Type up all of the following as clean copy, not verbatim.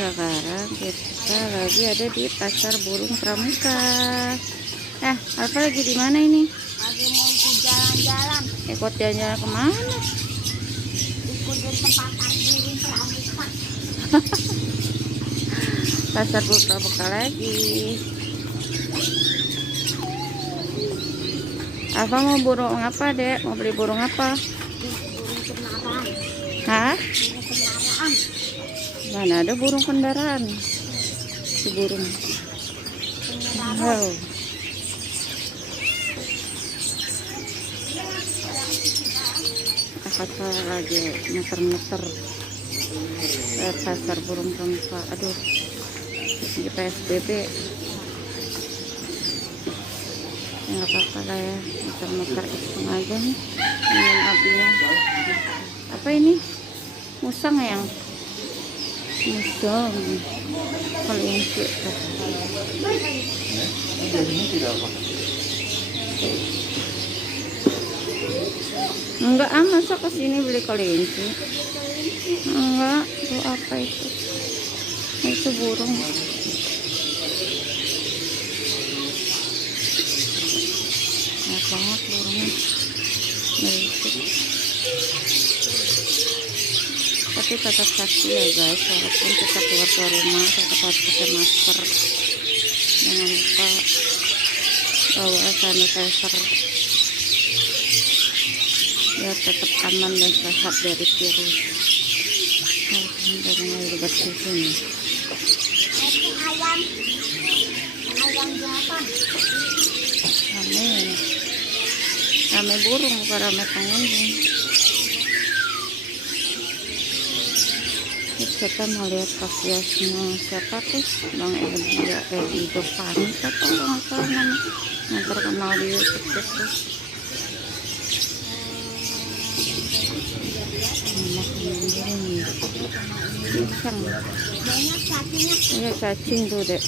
Sekarang kita lagi ada di Pasar Burung Pramuka. Alfa lagi di mana ini? Lagi mau ikut jalan-jalan. Ikut jalan-jalan kemana? Ikut ke Pasar Burung Pramuka. Pasar Burung Pramuka lagi. Alfa mau burung apa, Dek? Mau beli burung apa? Burung kendaraan. Hah? Burung kendaraan. Mana ada burung kendaraan? Si burung. Wow. Kakak lagi muter-muter Pasar Burung Pramuka. Aduh, di PSBB ya nggak apa-apa lah ya, muter-muter iseng aja nih. Ingin abinya apa ini? Musang yang musang kelinci. Enggak, masa kesini beli kelinci? Enggak, itu apa itu? Itu burung. Banyak banget burungnya. Tapi tetap saksi ya guys, walaupun kita keluar ke rumah tetap harus pakai masker. Jangan lupa bawa sanitizer biar tetap aman dan sehat dari virus. Dari mulai bersihin. Ayam jantan. Rame burung, bukan rame pengunjung. Kita mau lihat kasiasnya siapa tuh, Bang Edi depan siapa nggak salah nama yang terkenal di YouTube itu. Musang. Banyak cacingnya. Iya, cacing tuh, Dek.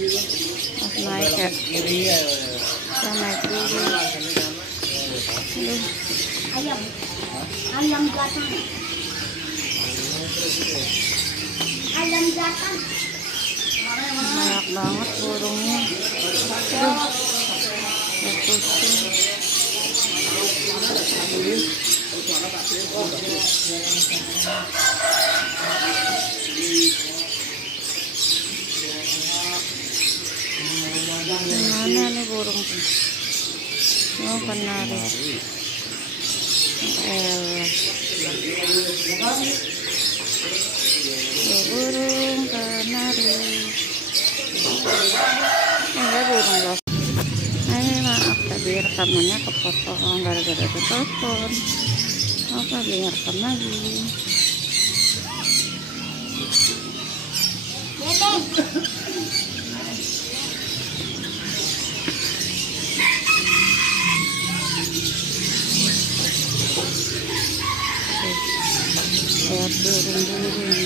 Naik ya. Naik dulu. Ayam jantan. Ayam jantan. Banyak banget burungnya. Pusing. Mana nih burung tuh? Oh, kenari. Burung kenari. Enggak burung loh. Maaf tadi rekamannya kepotong gara-gara telepon. Apa biar rekam lagi? Lihat burung-burung.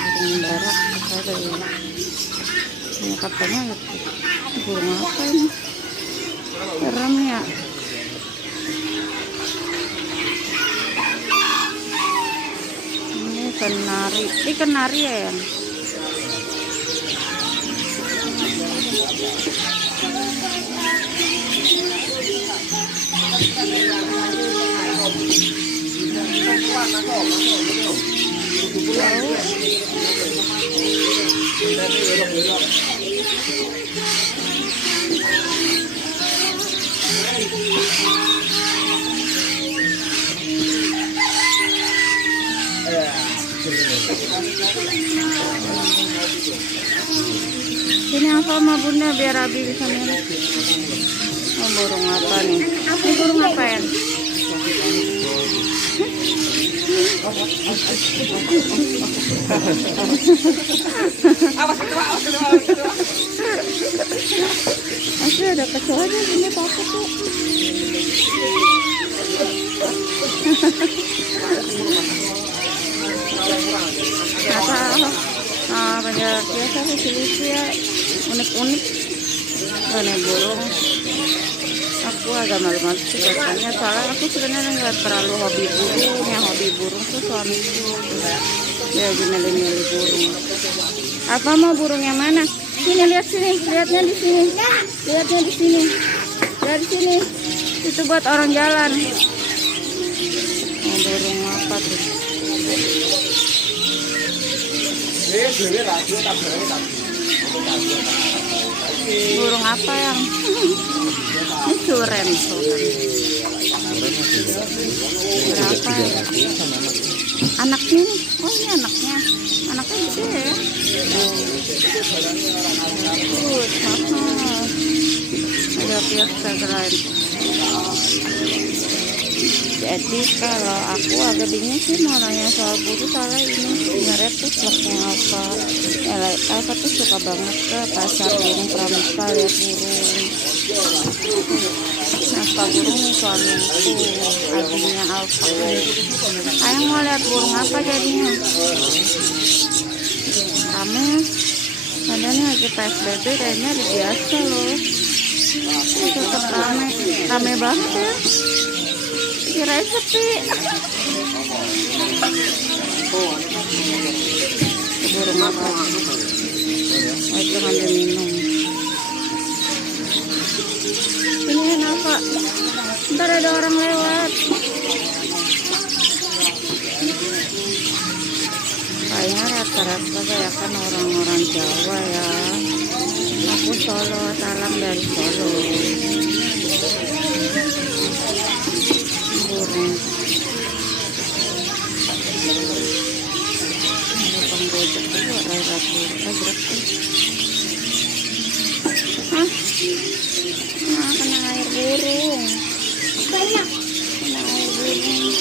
Burung barak ada ya. Ini katanya burung apa ini? Serem ya. Ini kenari. Ini kenari ya, yang ini apa sama bunda biar Abi bisa milih. Oh, burung apa nih? Ini burung apa ya? Masih ada kecoanya ini takut tuh. Apa? Nah, penjarak biasa sih lucu ya, unik-unik. Aneh burung. Aku agak malu-malu sih katanya, soalnya aku sebenarnya nggak terlalu hobi burung. Yang hobi burung tuh suamiku. Dia lagi milih-milih burung. Apa mau burung yang mana? Sini, lihat sini, lihatnya di sini, lihatnya di sini, lihat di sini. Itu buat orang jalan. Oh, burung apa tuh? Burung apa yang? Ini suren. Berapa ya? Anaknya nih. Oh, ini anaknya. Anaknya gede ya. Mahal. Ada biasa keren. Jadi kalau aku agak bingung sih mau nanya soal burung, soalnya ini sebenarnya tuh vlognya Alfa. Ya, Alfa tuh suka banget ke pasar burung pramuka lihat burung. Nah, suka burung nih suamiku, adiknya Alfa. Ayang mau lihat burung apa jadinya? Rame. Padahal lagi PSBB kayaknya udah biasa loh. Tetap rame banget ya. Kirain sepi. Burung apa? Oh, itu ngambil minum. Ini kenapa? Ntar ada orang lewat. Kayaknya rata-rata kayak kan orang-orang Jawa ya. Aku Solo, salam dari Solo. Burung. Ada penggojek juga, rai-rai burung. Hah? Nah, kena air burung. Banyak. Kena air burung.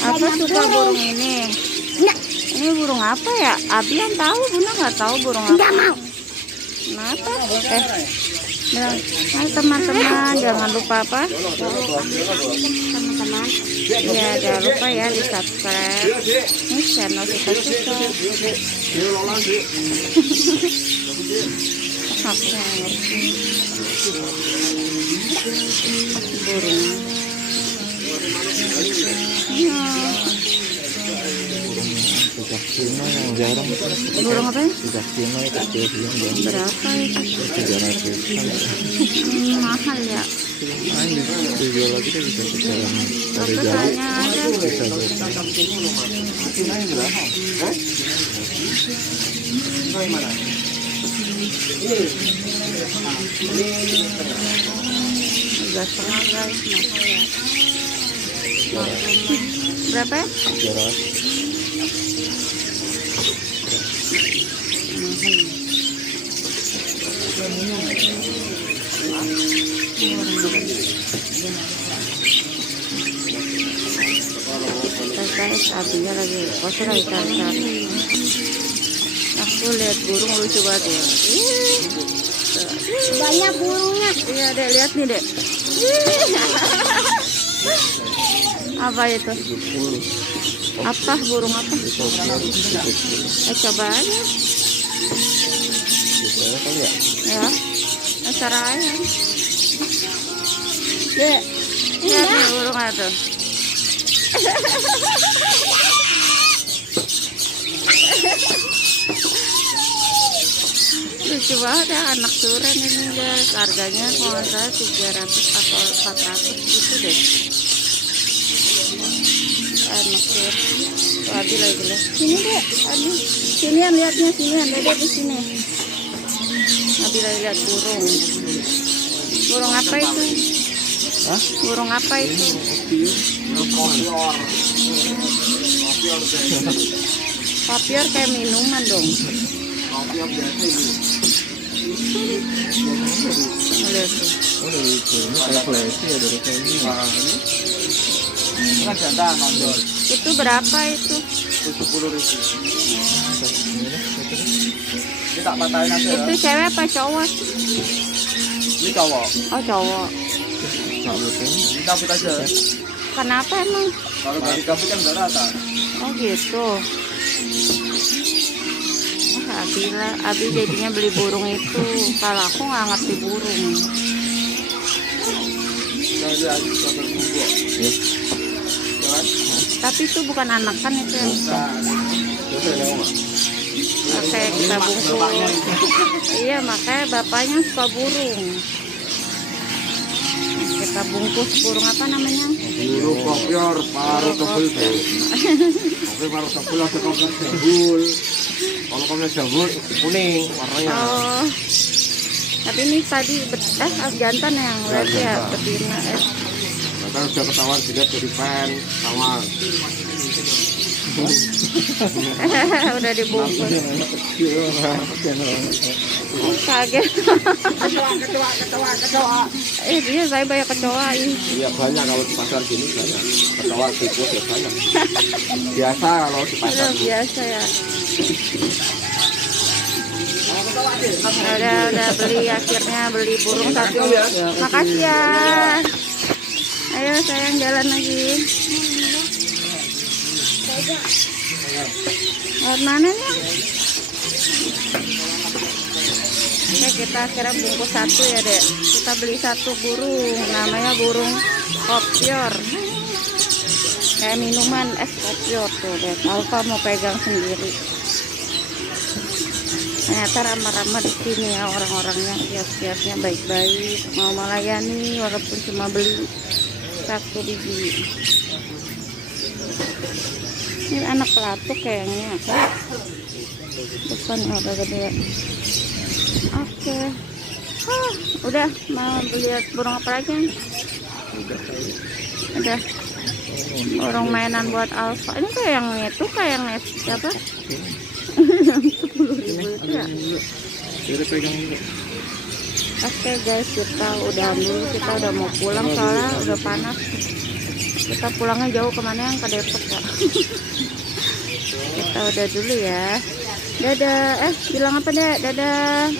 Apa suka burung ini? Enggak. Ini burung apa ya? Abi yang tahu, Bunda nggak tahu burung apa. Enggak mau. Kenapa? Bilang, hai teman-teman, jangan lupa apa? Teman-teman. Ya, jangan lupa ya di subscribe. Ini channel suka-suka. Aku nggak ngerti. Burung. Cicak Cina yang jarang. Burung apa ya? Cicak Cina itu kecil yang Berapa itu? 300. Mahal ya. Dijual lagi dia bisa sekarang dari Apa jauh. tanya ada? Bisa Tiga setengah guys, mahal ya. Berapa ya? 300. Guys, abinya lagi kotor lagi cari-cari. Aku lihat burung lucu banget ya. Banyak burungnya. Iya dek, lihat nih dek. Apa itu? Apa burung apa? Coba aja. Kali ya? Ya, dasar ayam. Dek. Lihat nih burung apa? Lucu banget ya anak suren ini guys. Harganya kalau nggak salah 300 atau 400 gitu deh. Anak suren. Tuh Abi lagi lihat. Sini deh, Abi. Sinian lihatnya, sinian. Dede di sini. Abi lagi lihat burung. Burung apa itu? Hah? Burung apa itu? Papior kayak minuman dong. Lihat tuh. Oh, lucu. Ini kayak flashnya ya dari kayaknya. Itu berapa itu? 10.000. Ini tak patahin aja ya. Itu cewek apa cowok? Ini cowok. Oh cowok. Ini kabut aja. Kenapa emang? Kalau dari kabut kan udah rata. Oh gitu. Abi jadinya beli burung itu. Kalau aku nggak ngerti burung. Ya. Tapi itu bukan anakan itu yang pakai kita bungkus. Iya, makanya bapaknya suka burung. Kita bungkus burung apa namanya? Burung kopior, paruh tebel deh. Oke, paruh tebel ada kopior jambul. Kalau kopior jambul kuning warnanya. Oh, tapi ini tadi jantan yang berarti ya betina. Bahkan udah ketahuan dilihat dari pen sama. Udah dibungkus. Kaget. Iya, saya banyak kecoa ini. Iya banyak kalau di pasar gini banyak. Kecoa tikus ya banyak. Biasa kalau di pasar. Biasa ya. Udah beli, akhirnya beli burung satu. Makasih ya. Ayo sayang, jalan lagi. Mana nih? Oke, kita akhirnya bungkus satu ya dek. Kita beli satu burung, namanya burung kopior. Kayak minuman es kopior tuh dek. Alfa mau pegang sendiri. Ternyata ramah-ramah di sini ya orang-orangnya, kios-kiosnya baik-baik, mau melayani walaupun cuma beli satu biji. Ini anak pelatuk kayaknya. Depan udah gede. Oke. Udah mau lihat burung apa lagi? Udah. Burung mainan buat Alfa. Ini kayak yang itu, kayak yang siapa? 10.000 itu ya. Oke guys, kita udah dulu, kita udah mau pulang soalnya udah panas. Kita pulangnya jauh, kemana, yang ke Depok ya. Kita udah dulu ya. Dadah. Bilang apa dek? Dadah.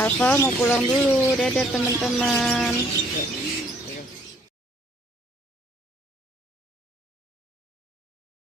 Alfa mau pulang dulu. Dadah teman-teman.